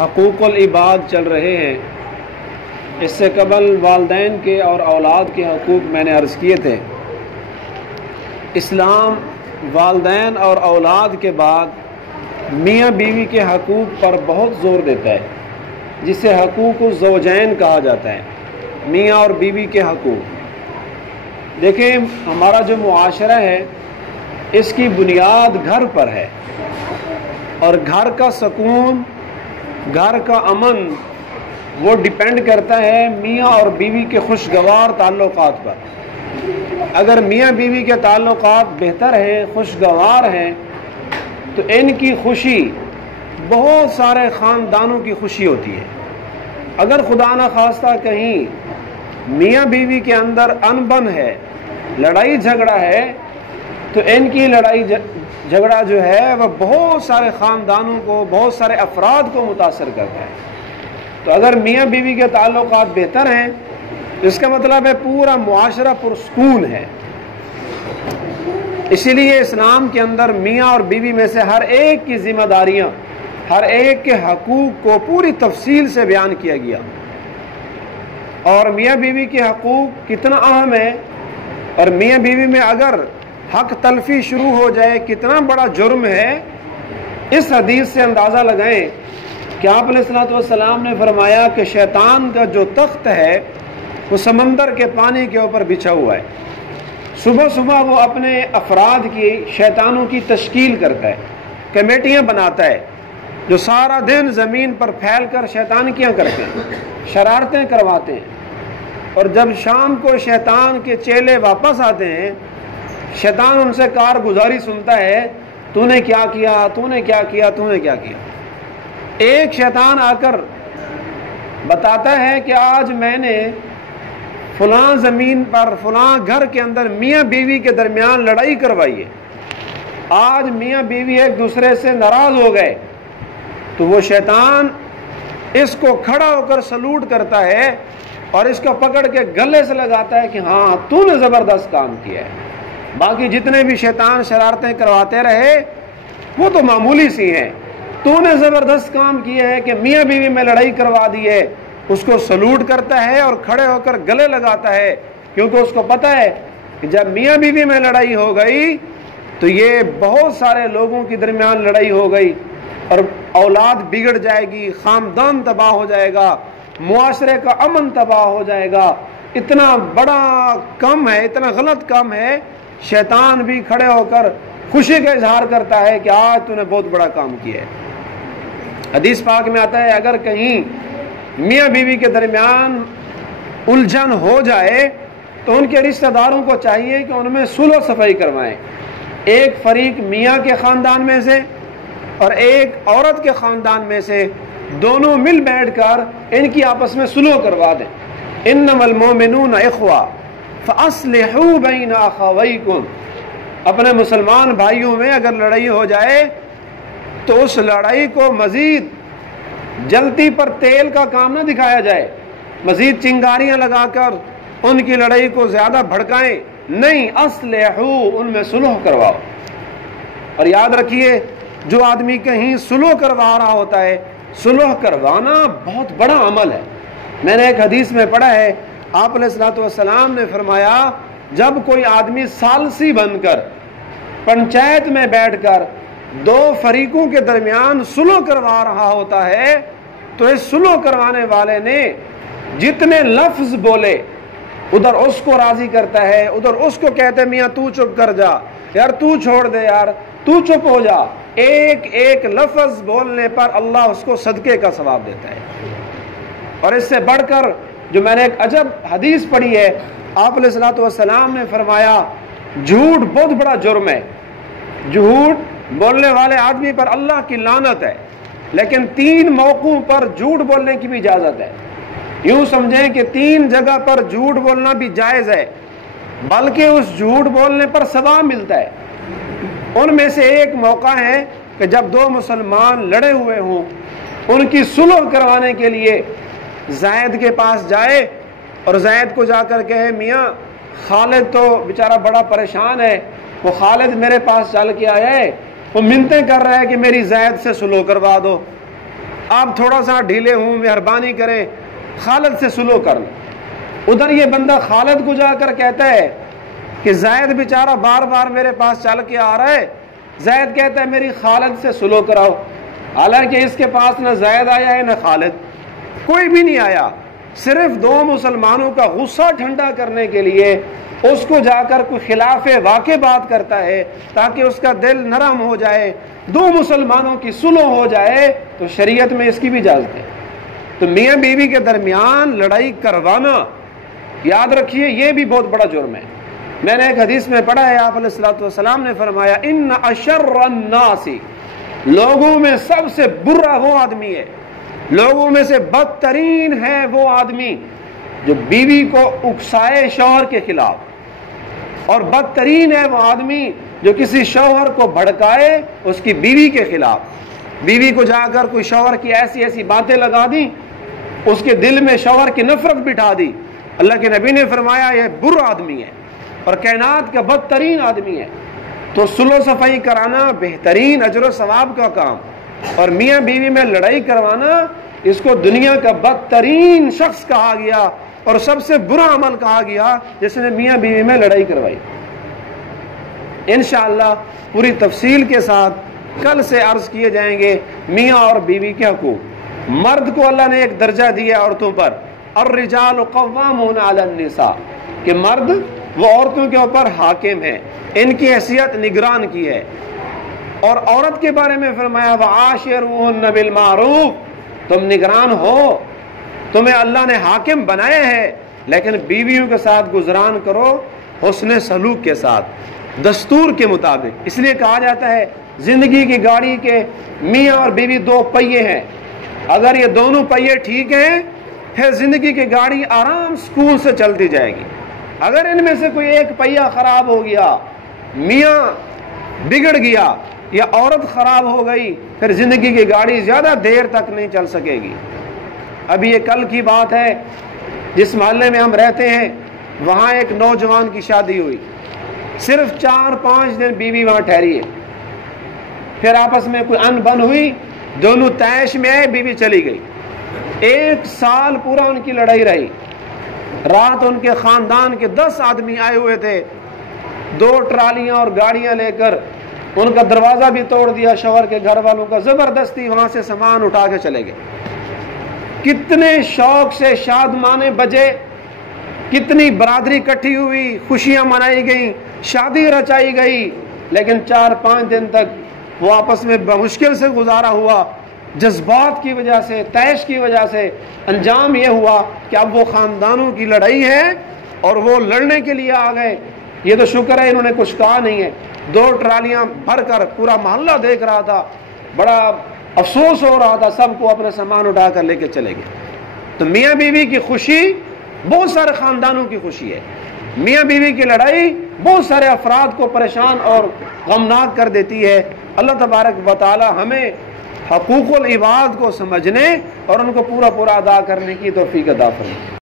حقوق العباد چل رہے ہیں۔ اس سے قبل والدین کے اور اولاد کے حقوق میں نے عرض کیے تھے۔ اسلام والدین اور اولاد کے بعد میاں بیوی کے حقوق پر بہت زور دیتا ہے، جسے حقوق الزوجین کہا جاتا ہے، میاں اور بیوی کے حقوق۔ دیکھیں، ہمارا جو معاشرہ ہے اس کی بنیاد گھر پر ہے، اور گھر کا سکون، گھر کا امن وہ ڈیپینڈ کرتا ہے میاں اور بیوی کے خوشگوار تعلقات پر۔ اگر میاں بیوی کے تعلقات بہتر ہیں، خوشگوار ہیں، تو ان کی خوشی بہت سارے خاندانوں کی خوشی ہوتی ہے۔ اگر خدا نہ خواستہ کہیں میاں بیوی کے اندر انبن ہے، لڑائی جھگڑا ہے، تو ان کی لڑائی جھگڑا جو ہے وہ بہت سارے خاندانوں کو، بہت سارے افراد کو متاثر کرتا ہے۔ تو اگر میاں بیوی کے تعلقات بہتر ہیں، اس کا مطلب ہے پورا معاشرہ پرسکون ہے۔ اسی لیے اسلام کے اندر میاں اور بیوی میں سے ہر ایک کی ذمہ داریاں، ہر ایک کے حقوق کو پوری تفصیل سے بیان کیا گیا۔ اور میاں بیوی کے حقوق کتنا اہم ہے، اور میاں بیوی میں اگر حق تلفی شروع ہو جائے کتنا بڑا جرم ہے، اس حدیث سے اندازہ لگائیں کہ آپ علیہ الصلوۃ والسلام نے فرمایا کہ شیطان کا جو تخت ہے وہ سمندر کے پانی کے اوپر بچھا ہوا ہے۔ صبح صبح وہ اپنے افراد کی، شیطانوں کی تشکیل کرتا ہے، کمیٹیاں بناتا ہے، جو سارا دن زمین پر پھیل کر شیطانیاں کرتے ہیں، شرارتیں کرواتے ہیں۔ اور جب شام کو شیطان کے چیلے واپس آتے ہیں، شیطان ان سے کارگزاری سنتا ہے، تو نے کیا کیا، تو نے کیا کیا، تو نے کیا کیا۔ ایک شیطان آ کر بتاتا ہے کہ آج میں نے فلاں زمین پر، فلاں گھر کے اندر میاں بیوی کے درمیان لڑائی کروائی ہے، آج میاں بیوی ایک دوسرے سے ناراض ہو گئے۔ تو وہ شیطان اس کو کھڑا ہو کر سلوٹ کرتا ہے اور اس کو پکڑ کے گلے سے لگاتا ہے کہ ہاں تو نے زبردست کام کیا ہے۔ باقی جتنے بھی شیطان شرارتیں کرواتے رہے وہ تو معمولی سی ہیں، تو نے زبردست کام کیا ہے کہ میاں بیوی میں لڑائی کروا دی ہے۔ اس کو سلوٹ کرتا ہے اور کھڑے ہو کر گلے لگاتا ہے، کیونکہ اس کو پتہ ہے کہ جب میاں بیوی میں لڑائی ہو گئی تو یہ بہت سارے لوگوں کے درمیان لڑائی ہو گئی، اور اولاد بگڑ جائے گی، خاندان تباہ ہو جائے گا، معاشرے کا امن تباہ ہو جائے گا۔ اتنا بڑا کام ہے، اتنا غلط کام ہے، شیطان بھی کھڑے ہو کر خوشی کا اظہار کرتا ہے کہ آج تو نے بہت بڑا کام کیا ہے۔ حدیث پاک میں آتا ہے اگر کہیں میاں بیوی کے درمیان الجھن ہو جائے تو ان کے رشتہ داروں کو چاہیے کہ ان میں صلح و صفائی کروائیں۔ ایک فریق میاں کے خاندان میں سے اور ایک عورت کے خاندان میں سے، دونوں مل بیٹھ کر ان کی آپس میں صلح کروا دیں۔ انما المؤمنون اخوہ فاصلحوا بین اخویکم۔ اپنے مسلمان بھائیوں میں اگر لڑائی ہو جائے تو اس لڑائی کو مزید جلتی پر تیل کا کام نہ دکھایا جائے، مزید چنگاریاں لگا کر ان کی لڑائی کو زیادہ بھڑکائیں نہیں، اصلحوا، ان میں صلح کرواؤ۔ اور یاد رکھیے، جو آدمی کہیں صلح کروا رہا ہوتا ہے، صلح کروانا بہت بڑا عمل ہے۔ میں نے ایک حدیث میں پڑھا ہے، آپ علیہ الصلوۃ والسلام نے فرمایا جب کوئی آدمی ثالثی بن کر پنچایت میں بیٹھ کر دو فریقوں کے درمیان صلح کروا رہا ہوتا ہے تو اس صلح کروانے والے نے جتنے لفظ بولے، ادھر اس کو راضی کرتا ہے، ادھر اس کو کہتے میاں تو چپ کر جا، یار تو چھوڑ دے، یار تو چپ ہو جا، ایک ایک لفظ بولنے پر اللہ اس کو صدقے کا ثواب دیتا ہے۔ اور اس سے بڑھ کر جو میں نے ایک عجب حدیث پڑھی ہے، آپ علیہ الصلوۃ والسلام نے فرمایا جھوٹ بہت بڑا جرم ہے، جھوٹ بولنے والے آدمی پر اللہ کی لعنت ہے، لیکن 3 موقعوں پر جھوٹ بولنے کی بھی اجازت ہے۔ یوں سمجھیں کہ 3 جگہ پر جھوٹ بولنا بھی جائز ہے، بلکہ اس جھوٹ بولنے پر ثواب ملتا ہے۔ ان میں سے ایک موقع ہے کہ جب 2 مسلمان لڑے ہوئے ہوں، ان کی صلح کروانے کے لیے زید کے پاس جائے اور زید کو جا کر کہے میاں خالد تو بیچارہ بڑا پریشان ہے، وہ خالد میرے پاس چل کے آیا ہے، وہ منتیں کر رہا ہے کہ میری زید سے صلح کروا دو۔ آپ تھوڑا سا ڈھیلے ہوں، مہربانی کریں، خالد سے سلو کر لیں۔ ادھر یہ بندہ خالد کو جا کر کہتا ہے کہ زید بیچارہ بار بار میرے پاس چل کے آ رہا ہے، زید کہتا ہے میری خالد سے سلو کراؤ، حالانکہ اس کے پاس نہ زید آیا ہے نہ خالد، کوئی بھی نہیں آیا، صرف دو مسلمانوں کا غصہ ٹھنڈا کرنے کے لیے اس کو جا کر کوئی خلاف واقع بات کرتا ہے تاکہ اس کا دل نرم ہو جائے، دو مسلمانوں کی صلح ہو جائے، تو شریعت میں اس کی بھی اجازت ہے۔ تو میاں بیوی کے درمیان لڑائی کروانا، یاد رکھیے، یہ بھی بہت بڑا جرم ہے۔ میں نے ایک حدیث میں پڑھا ہے، آپ علیہ الصلوۃ والسلام نے فرمایا ان اشر الناس، لوگوں میں سب سے برا وہ آدمی ہے، لوگوں میں سے بدترین ہے وہ آدمی جو بیوی کو اکسائے شوہر کے خلاف، اور بدترین ہے وہ آدمی جو کسی شوہر کو بھڑکائے اس کی بیوی کے خلاف، بیوی کو جا کر کوئی شوہر کی ایسی ایسی باتیں لگا دی، اس کے دل میں شوہر کی نفرت بٹھا دی۔ اللہ کے نبی نے فرمایا یہ برا آدمی ہے اور کائنات کا بدترین آدمی ہے۔ تو صلح و صفائی کرانا بہترین اجر و ثواب کا کام، اور میاں بیوی میں لڑائی کروانا اس کو دنیا کا بدترین شخص کہا گیا اور سب سے برا عمل کہا گیا جس نے میاں بیوی میں لڑائی کروائی۔ انشاءاللہ پوری تفصیل کے ساتھ کل سے عرض کیے جائیں گے میاں اور بیوی کے حقوق۔ مرد کو اللہ نے ایک درجہ دیا عورتوں پر، الرجال قوامون علی النساء، کہ مرد وہ عورتوں کے اوپر حاکم ہیں، ان کی حیثیت نگران کی ہے۔ اور عورت کے بارے میں فرمایا وعاشروہن بالمعروف، تم نگران ہو، تمہیں اللہ نے حاکم بنایا ہے، لیکن بیویوں کے ساتھ گزران کرو حسن سلوک کے ساتھ، دستور کے مطابق۔ اس لیے کہا جاتا ہے زندگی کی گاڑی کے میاں اور بیوی دو پہیے ہیں، اگر یہ دونوں پہیے ٹھیک ہیں پھر زندگی کی گاڑی آرام سکون سے چلتی جائے گی۔ اگر ان میں سے کوئی ایک پہیہ خراب ہو گیا، میاں بگڑ گیا یا عورت خراب ہو گئی، پھر زندگی کی گاڑی زیادہ دیر تک نہیں چل سکے گی۔ ابھی یہ کل کی بات ہے، جس محلے میں ہم رہتے ہیں وہاں ایک نوجوان کی شادی ہوئی، صرف 4-5 دن بیوی وہاں ٹھہری ہے، پھر آپس میں کوئی ان بن ہوئی، دونوں طیش میں آئے، بیوی چلی گئی۔ 1 سال پورا ان کی لڑائی رہی۔ رات ان کے خاندان کے 10 آدمی آئے ہوئے تھے، 2 ٹرالیاں اور گاڑیاں لے کر، ان کا دروازہ بھی توڑ دیا شوہر کے گھر والوں کا، زبردستی وہاں سے سامان اٹھا کے چلے گئے۔ کتنے شوق سے شادمانے بجے، کتنی برادری اکٹھی ہوئی، خوشیاں منائی گئیں، شادی رچائی گئی، لیکن 4-5 دن تک وہ آپس میں بمشکل سے گزارا ہوا، جذبات کی وجہ سے، طیش کی وجہ سے۔ انجام یہ ہوا کہ اب وہ خاندانوں کی لڑائی ہے اور وہ لڑنے کے لیے آ گئے۔ یہ تو شکر ہے انہوں نے کچھ کہا نہیں ہے، 2 ٹرالیاں بھر کر پورا محلہ دیکھ رہا تھا، بڑا افسوس ہو رہا تھا، سب کو اپنا سامان اٹھا کر لے کے چلے گئے۔ تو میاں بیوی کی خوشی بہت سارے خاندانوں کی خوشی ہے، میاں بیوی کی لڑائی بہت سارے افراد کو پریشان اور غمناک کر دیتی ہے۔ اللہ تبارک و تعالی ہمیں حقوق العباد کو سمجھنے اور ان کو پورا ادا کرنے کی توفیق عطا فرمائے۔